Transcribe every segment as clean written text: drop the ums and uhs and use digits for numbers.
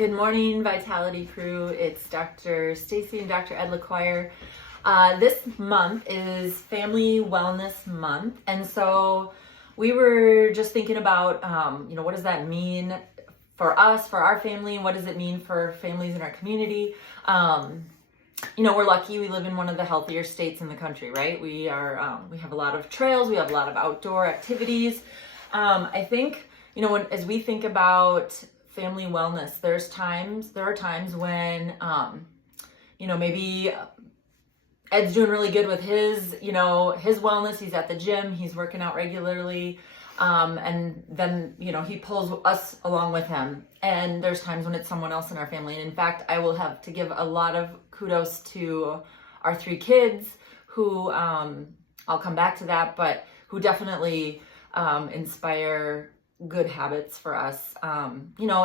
Good morning, Vitality Crew. It's Dr. Stacy and Dr. Ed LaQuire. This month is Family Wellness Month, and so we were just thinking about, what does that mean for us, for our family, and what does it mean for families in our community? We're lucky. We live in one of the healthier states in the country, right? We have a lot of trails. We have a lot of outdoor activities. I think, as we think about family wellness, there are times when, maybe Ed's doing really good with his wellness. He's at the gym, he's working out regularly. And then, he pulls us along with him. And there's times when it's someone else in our family. And in fact, I will have to give a lot of kudos to our 3 kids who, I'll come back to that, but who definitely inspire good habits for us.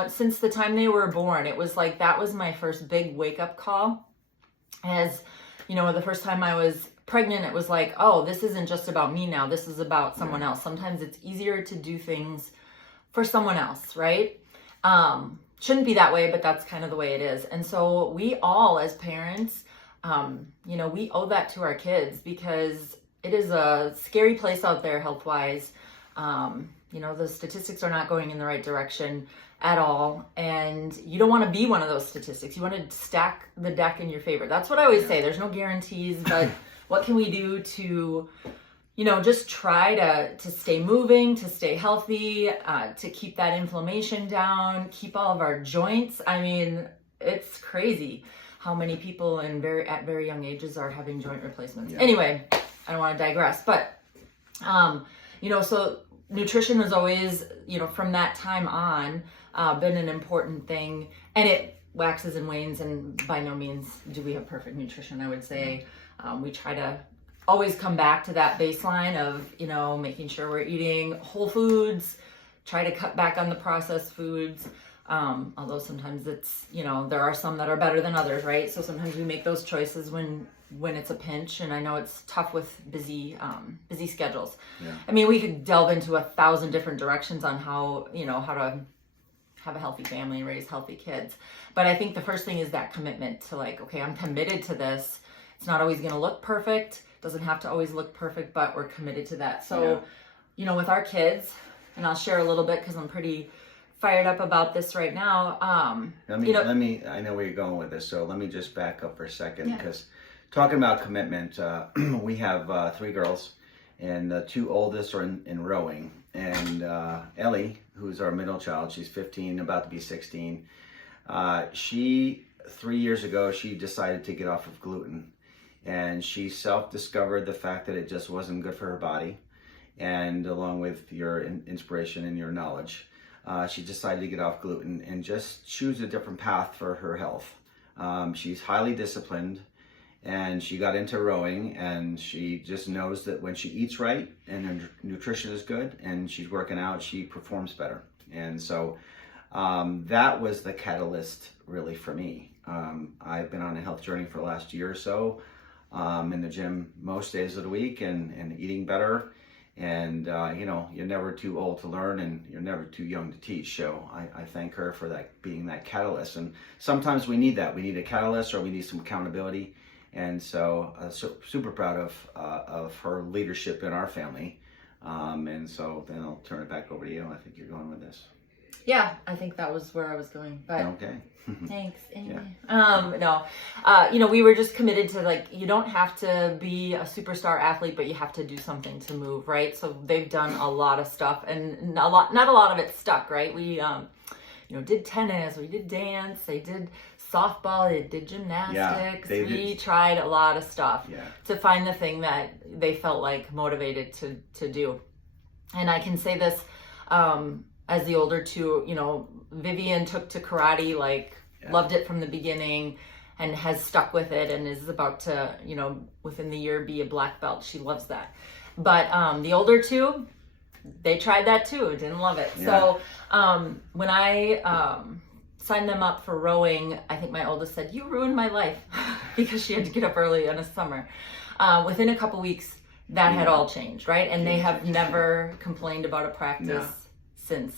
Since the time they were born, it was like, that was my first big wake up call. As, the first time I was pregnant, it was like, oh, this isn't just about me now. This is about someone else. Sometimes it's easier to do things for someone else, right? Shouldn't be that way, but that's kind of the way it is. And so we all, as parents, we owe that to our kids, because it is a scary place out there health-wise. The statistics are not going in the right direction at all. And you don't want to be one of those statistics. You want to stack the deck in your favor. That's what I always say. There's no guarantees, but what can we do to, just try to stay moving, to stay healthy, to keep that inflammation down, keep all of our joints. I mean, it's crazy how many people at very young ages are having joint replacements. Yeah. Anyway, I don't want to digress, but, so nutrition was always, from that time on, been an important thing, and it waxes and wanes, and by no means do we have perfect nutrition. I would say we try to always come back to that baseline of, making sure we're eating whole foods, try to cut back on the processed foods. Although sometimes it's, there are some that are better than others, right? So sometimes we make those choices when it's a pinch, and I know it's tough with busy schedules. Yeah. I mean, we could delve into 1,000 different directions on how to have a healthy family and raise healthy kids. But I think the first thing is that commitment to, like, okay, I'm committed to this. It's not always going to look perfect. Doesn't have to always look perfect, but we're committed to that. So, with our kids, and I'll share a little bit because I'm pretty fired up about this right now. I know where you're going with this, so let me just back up for a second, because talking about commitment, we have 3 girls, and the 2 oldest are in rowing. And Ellie, who's our middle child, she's 15, about to be 16. 3 years ago, she decided to get off of gluten. And she self-discovered the fact that it just wasn't good for her body. And along with your inspiration and your knowledge, she decided to get off gluten and just choose a different path for her health. She's highly disciplined, and she got into rowing, and she just knows that when she eats right and her nutrition is good and she's working out, she performs better. And so that was the catalyst really for me. I've been on a health journey for the last year or so, in the gym most days of the week and eating better. And, you're never too old to learn, and you're never too young to teach. So I thank her for that, being that catalyst. And sometimes we need that. We need a catalyst, or we need some accountability. And so super proud of her leadership in our family. And so then I'll turn it back over to you. I think you're going with this. Yeah, I think that was where I was going. But okay. Thanks. Anyway. Yeah. We were just committed to, you don't have to be a superstar athlete, but you have to do something to move, right? So they've done a lot of stuff, and not a lot of it stuck, right? We, did tennis, we did dance, they did softball, they did gymnastics. Yeah, we tried a lot of stuff to find the thing that they felt like motivated to do. And I can say this, as the older 2, Vivian took to karate, loved it from the beginning and has stuck with it, and is about to, within the year be a black belt. She loves that. But the older 2, they tried that too, didn't love it. Yeah. So when I signed them up for rowing, I think my oldest said, "You ruined my life," because she had to get up early in the summer. Within a couple weeks, that had all changed, right? And they have never complained about a practice since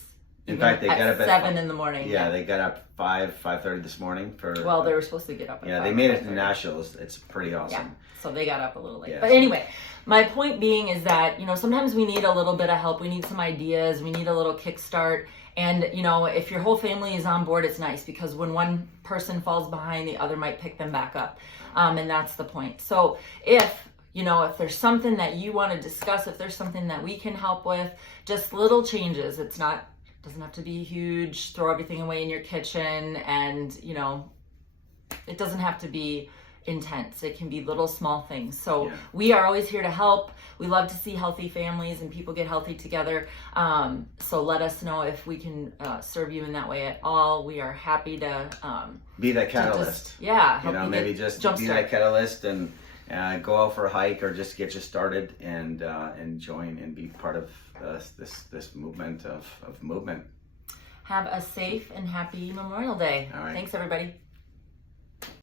In fact, they at got up at 7 in the morning. Yeah, they got up 5:30 this morning for. Well, they were supposed to get up at Yeah, 5 they made it to 5:30. nationals. It's pretty awesome. Yeah, so they got up a little late. Yeah, But so- anyway, my point being is that, sometimes we need a little bit of help. We need some ideas. We need a little kickstart. And, if your whole family is on board, it's nice because when one person falls behind, the other might pick them back up. And that's the point. So if there's something that you want to discuss, if there's something that we can help with, just little changes. Doesn't have to be huge, throw everything away in your kitchen, and it doesn't have to be intense. It can be little small things. So we are always here to help. We love to see healthy families and people get healthy together. So let us know if we can serve you in that way at all. We are happy to Be that catalyst. help Maybe just be that catalyst and go out for a hike or just get you started and join and be part of this movement of movement. Have a safe and happy Memorial Day. All right. Thanks, everybody.